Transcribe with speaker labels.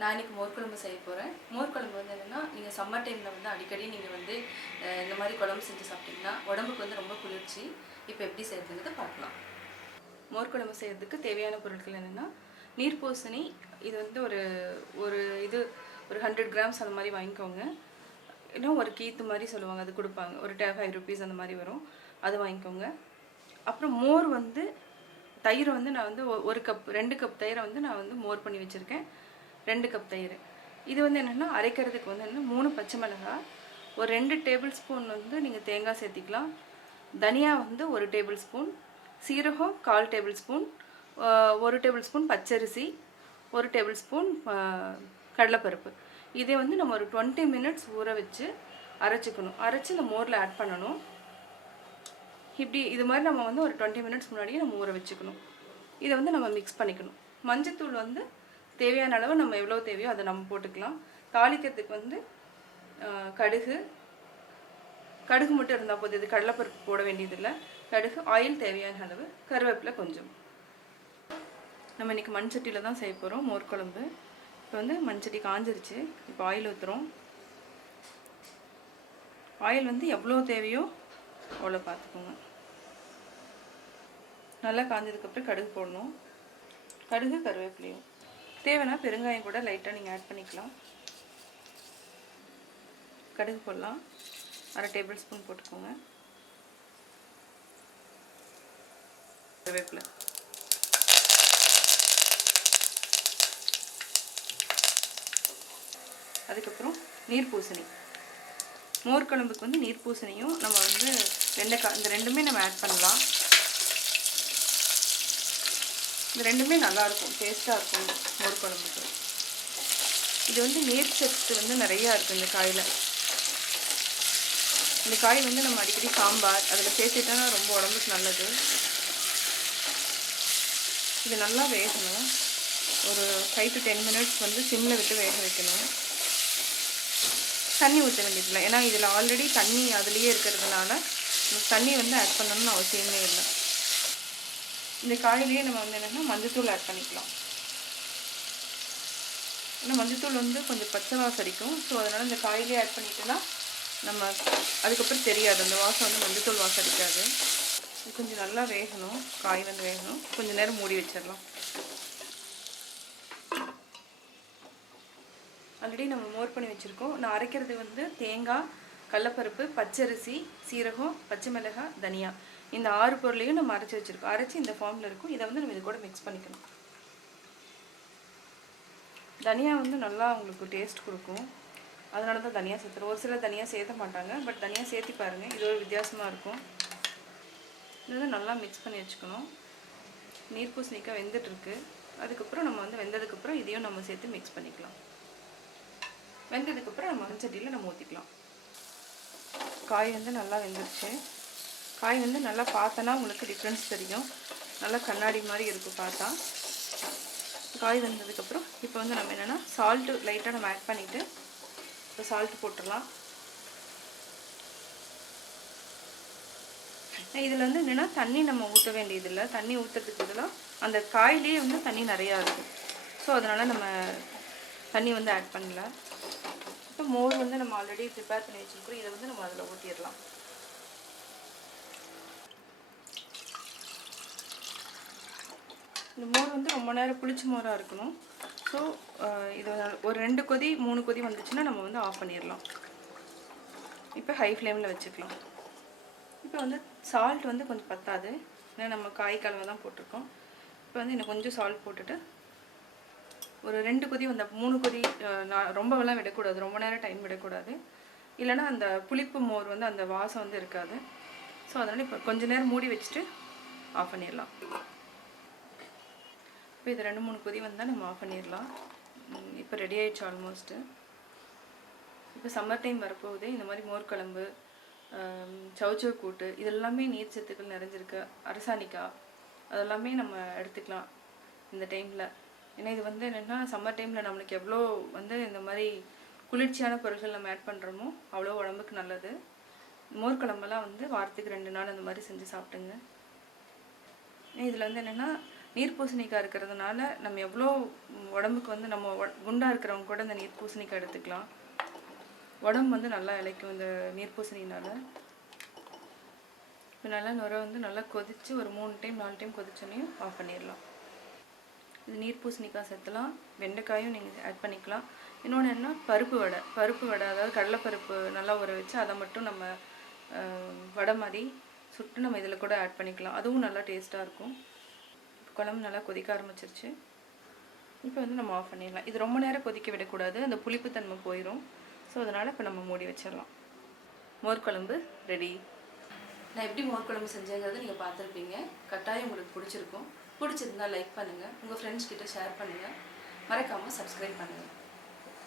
Speaker 1: நான் இன்னைக்கு மோர் குழம்பு செய்ய போகிறேன் மோர் குழம்பு வந்து என்னென்னா நீங்கள் சம்மர் டைமில் வந்து அடிக்கடி நீங்கள் வந்து இந்த மாதிரி குழம்பு செஞ்சு சாப்பிட்டீங்கன்னா உடம்புக்கு வந்து ரொம்ப குளிர்ச்சி. இப்போ எப்படி செய்யறதுங்கிறத பார்க்கலாம். மோர் குழம்பு தேவையான பொருட்கள் என்னென்னா நீர்ப்பூசணி இது வந்து ஒரு ஒரு இது ஒரு ஹண்ட்ரட் கிராம்ஸ் அந்த மாதிரி வாங்கிக்கோங்க. இன்னும் ஒரு கீத்து மாதிரி சொல்லுவாங்க அது கொடுப்பாங்க. ஒரு டே ஃபைவ் ருபீஸ் அந்த மாதிரி வரும். அது வாங்கிக்கோங்க. அப்புறம் மோர் வந்து தயிர் வந்து நான் வந்து ஒ- ஒரு கப் ரெண்டு கப் தயிரை வந்து நான் வந்து மோர் பண்ணி வச்சுருக்கேன். ரெண்டு கப் தயிர். இது வந்து என்னென்னா அரைக்கிறதுக்கு வந்து என்ன மூணு பச்சை மிளகாய் ஒரு ரெண்டு டேபிள் ஸ்பூன் வந்து நீங்கள் தேங்காய் சேர்த்திக்கலாம். தனியா வந்து ஒரு டேபிள் ஸ்பூன் சீரகம் கால் டேபிள் ஸ்பூன் ஒரு டேபிள் ஸ்பூன் பச்சரிசி ஒரு டேபிள் ஸ்பூன் கடலைப்பருப்பு. இதை வந்து நம்ம ஒரு டுவெண்ட்டி மினிட்ஸ் ஊற வச்சு அரைச்சிக்கணும். அரைச்சி இந்த மோரில் ஆட் பண்ணணும். இப்படி இது மாதிரி நம்ம வந்து ஒரு டுவெண்ட்டி மினிட்ஸ் முன்னாடியே நம்ம ஊற வச்சுக்கணும். இதை வந்து நம்ம மிக்ஸ் பண்ணிக்கணும். மஞ்சத்தூள் வந்து தேவையான அளவு நம்ம எவ்வளோ தேவையோ அதை நம்ம போட்டுக்கலாம். தாளிக்கிறதுக்கு வந்து கடுகு. கடுகு மட்டும் இருந்தால் போதும். இது கடலைப்பருப்பு போட வேண்டியதில்லை. கடுகு ஆயில் தேவையான அளவு. கருவேப்பிலை கொஞ்சம். நம்ம இன்றைக்கி மண் சட்டியில் தான் செய்ய போகிறோம் மோர் குழம்பு. இப்போ வந்து மண் சட்டி காஞ்சிருச்சு. இப்போ ஆயில் ஊற்றுறோம் ஆயில் வந்து எவ்வளோ தேவையோ அவ்வளோ பார்த்துக்கோங்க. நல்லா காஞ்சதுக்கப்புறம் கடுகு போடணும். கடுகு கருவேப்பிலையும். தேவைன்னா பெருங்காயம் கூட லைட்டாக நீங்கள் ஆட் பண்ணிக்கலாம். கடுகு போடலாம். அரை டேபிள் ஸ்பூன் போட்டுக்கோங்க. கருவேப்பிலை. அதுக்கப்புறம் நீர் பூசணி. மோர் குழம்புக்கு வந்து நீர் பூசணியும் நம்ம வந்து ரெண்டு கா இந்த ரெண்டுமே நம்ம ஆட் பண்ணலாம். இது ரெண்டுமே நல்லாயிருக்கும் டேஸ்ட்டாக இருக்கும் மோர் குழம்புக்கு இது வந்து நீர் சத்து வந்து நிறையா இருக்குது இந்த காயில். இந்த காய் வந்து நம்ம அடிக்கடி சாம்பார் அதில் சேர்த்துட்டோன்னா ரொம்ப உடம்புக்கு நல்லது. இது நல்லா வேகணும். ஒரு ஃபைவ் டு டென் மினிட்ஸ் வந்து சிம்மில் விட்டு வேக வைக்கணும். தண்ணி ஊற்ற வேண்டியதில்லை. ஏன்னா இதில் ஆல்ரெடி தண்ணி அதுலேயே இருக்கிறதுனால தண்ணி வந்து ஆட் பண்ணணும்னு அவசியமே இல்லை. இந்த காயிலேயே நம்ம வந்து என்னென்னா மஞ்சத்தூள் ஆட் பண்ணிக்கலாம். ஏன்னா மஞ்சத்தூள் வந்து கொஞ்சம் பச்சை வாசம் அடிக்கும். ஸோ அதனால் இந்த காயிலே ஆட் பண்ணிட்டோன்னா நம்ம அதுக்கப்புறம் தெரியாது. அந்த வாசம் வந்து மஞ்சத்தூள் வாசம் அடிக்காது. கொஞ்சம் நல்லா வேகணும். காய் வந்து வேகணும். கொஞ்சம் நேரம் மூடி வச்சிடலாம். ஆல்ரெடி நம்ம மோர் பண்ணி வச்சுருக்கோம். நான் அரைக்கிறது வந்து தேங்காய் கடலப்பருப்பு பச்சரிசி சீரகம் பச்சை மிளகாய் தனியா. இந்த ஆறு பொருளையும் நம்ம அரைச்சி வச்சுருக்கோம். அரைச்சி இந்த ஃபார்மில் இருக்கும். இதை வந்து நம்ம இது கூட மிக்ஸ் பண்ணிக்கணும். தனியா வந்து நல்லா உங்களுக்கு டேஸ்ட் கொடுக்கும். அதனால தான் தனியாக சேர்த்துறோம். ஒரு சிலர் தனியாக சேர்த்த மாட்டாங்க. பட் தனியாக சேர்த்தி பாருங்கள் இது ஒரு வித்தியாசமாக இருக்கும். இது வந்து நல்லா மிக்ஸ் பண்ணி வச்சுக்கணும். நீர் பூசணிக்காய் வெந்துட்டுருக்கு. அதுக்கப்புறம் நம்ம வந்து வெந்ததுக்கப்புறம் இதையும் நம்ம சேர்த்து மிக்ஸ் பண்ணிக்கலாம். வெந்ததுக்கப்புறம் நம்ம மண்சட்டியில் நம்ம ஊற்றிக்கலாம் காய் வந்து நல்லா வெந்துருச்சு. காய் வந்து நல்லா பார்த்தோன்னா உங்களுக்கு டிஃப்ரென்ஸ் தெரியும். நல்லா கண்ணாடி மாதிரி இருக்கும் பார்த்தா. காய் வந்ததுக்கப்புறம் இப்போ வந்து நம்ம என்னென்னா சால்ட்டு லைட்டாக நம்ம ஆட் பண்ணிவிட்டு இப்போ சால்ட் போட்டுடலாம். இதில் வந்து என்னென்னா தண்ணி நம்ம ஊற்ற வேண்டியதில்லை. தண்ணி ஊற்றுறதுக்கு இதெல்லாம் அந்த காயிலே வந்து தண்ணி நிறையா இருக்கும் ஸோ அதனால் நம்ம தண்ணி வந்து ஆட் பண்ணல. இப்போ மோர் வந்து நம்ம ஆல்ரெடி ப்ரிப்பேர் பண்ணி வச்சுருக்கோம் இதை வந்து நம்ம அதில் ஊற்றிடலாம் இந்த மோர் வந்து ரொம்ப நேரம் புளிச்ச மோராக இருக்கணும். ஸோ இது ஒரு ரெண்டு கொதி மூணு கொதி வந்துச்சுன்னா நம்ம வந்து ஆஃப் பண்ணிடலாம் இப்போ ஹை ஃப்ளேமில் வச்சுக்கலாம். இப்போ வந்து சால்ட் வந்து கொஞ்சம் பத்தாது. ஏன்னா நம்ம காய் கலவை தான் போட்டிருக்கோம். இப்போ வந்து இன்னும் கொஞ்சம் சால்ட் போட்டுட்டு ஒரு ரெண்டு கொதி வந்த மூணு கொதி நான் ரொம்பவெல்லாம் விடக்கூடாது. ரொம்ப நேரம் டைம் விடக்கூடாது. இல்லைன்னா அந்த புளிப்பு மோர் வந்து அந்த வாசம் வந்து இருக்காது. ஸோ அதனால் இப்போ கொஞ்ச நேரம் மூடி வச்சுட்டு ஆஃப் பண்ணிடலாம் இப்போ இது ரெண்டு மூணு கொதி வந்தால் நம்ம ஆஃப் பண்ணிடலாம் இப்போ ரெடி ஆயிடுச்சு ஆல்மோஸ்ட்டு இப்போ சம்மர் டைம் வரப்போகுது. இந்த மாதிரி மோர் குழம்பு சவுச்சவ் கூட்டு இதெல்லாமே நீர் சத்துக்கள் நிறைஞ்சிருக்கு. அரசாணிக்காய் அதெல்லாமே நம்ம எடுத்துக்கலாம் இந்த டைமில் ஏன்னா இது வந்து என்னென்னா சம்மர் டைமில் நம்மளுக்கு எவ்வளோ வந்து இந்த மாதிரி குளிர்ச்சியான பொருட்கள் நம்ம ஆட் பண்ணுறோமோ அவ்வளோ உடம்புக்கு நல்லது. மோர் குழம்பெல்லாம் வந்து வாரத்துக்கு ரெண்டு நாள் அந்த மாதிரி செஞ்சு சாப்பிட்டுங்க இதில் வந்து என்னென்னா நீர் பூசணிக்காய் இருக்கிறதுனால நம்ம எவ்வளோ உடம்புக்கு வந்து நம்ம உட- இருக்கிறவங்க கூட இந்த நீர் பூசணிக்காய் எடுத்துக்கலாம். உடம்பு வந்து நல்லா இளைக்கும் இந்த நீர் பூசணினால. இப்போ நல்லா நுர வந்து நல்லா கொதித்து ஒரு மூணு டைம் நாலு டைம் கொதிச்சோன்னையும் ஆஃப் பண்ணிடலாம். இது நீர் பூசணிக்காய் சேர்த்துலாம். வெண்டைக்காயும் நீங்கள் ஆட் பண்ணிக்கலாம். இன்னொன்று என்ன? பருப்பு வடை. பருப்பு வடை அதாவது கடலைப்பருப்பு நல்லா ஊற வச்சு அதை மட்டும் நம்ம வடை மாதிரி சுட்டு நம்ம இதில் கூட ஆட் பண்ணிக்கலாம். அதுவும் நல்லா டேஸ்ட்டாக இருக்கும். குழம்பு நல்லா கொதிக்க ஆரம்பிச்சிருச்சு. இப்போ வந்து நம்ம ஆஃப் பண்ணிடலாம். இது ரொம்ப நேரம் கொதிக்க விடக்கூடாது. அந்த புளிப்புத்தன்மை போயிடும் ஸோ அதனால் இப்போ நம்ம மூடி வச்சிடலாம். மோர் குழம்பு ரெடி நான் எப்படி மோர் குழம்பு செஞ்சேங்கிறத நீங்கள் பார்த்துருப்பீங்க. கட்டாயம் உங்களுக்கு பிடிச்சிருக்கும். பிடிச்சிருந்தா லைக் பண்ணுங்கள் உங்கள் ஃப்ரெண்ட்ஸ் கிட்ட ஷேர் பண்ணுங்கள் மறக்காமல் சப்ஸ்கிரைப் பண்ணுங்கள்